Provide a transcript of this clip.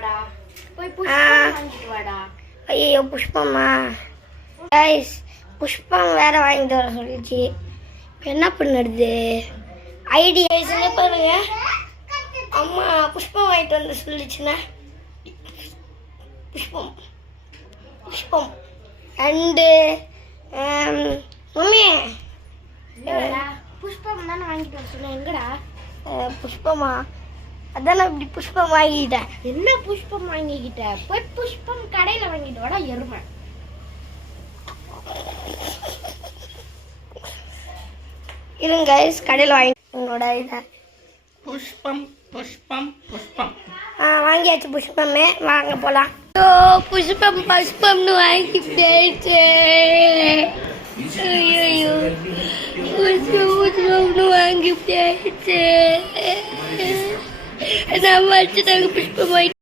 வாடா. போய் புஷ்பம் வாங்கிட்டு வாடா. ஐயோ புஷ்பமா கைஸ், புஷ்பம் வேற வாங்கிட்டு வர சொல்லிச்சு. என்ன பண்ணுறது ஐடியா பாருங்க. அம்மா புஷ்பம் வாங்கிட்டு வந்து சொல்லிச்சுன்னா புஷ்பம் புஷ்பம் அண்டு மம்மி புஷ்பம் தானே வாங்கிட்டு வர சொன்னேன். எங்கடா புஷ்பமா? அதான் இப்படி புஷ்பம் வாங்கிட்டேன். என்ன புஷ்பம் வாங்கிக்கிட்ட? போய் புஷ்பம் கடையில வாங்கிட்டு வாடா எருமை. இருங்க கைஸ், கடையில் வாங்கி உங்களோட இதை புஷ்பம் புஷ்பம் புஷ்பம் வாங்கியாச்சு. புஷ்பமே வாங்க போகலாம். புஷ்பம் புஷ்பம்னு வாங்கி போயிடுச்சு. ஐயோ புஷ்பம் புஷ்பம்னு வாங்கி போயிடுச்சு. நம்ம வச்சுட்டாங்க புஷ்பம் வாங்கி.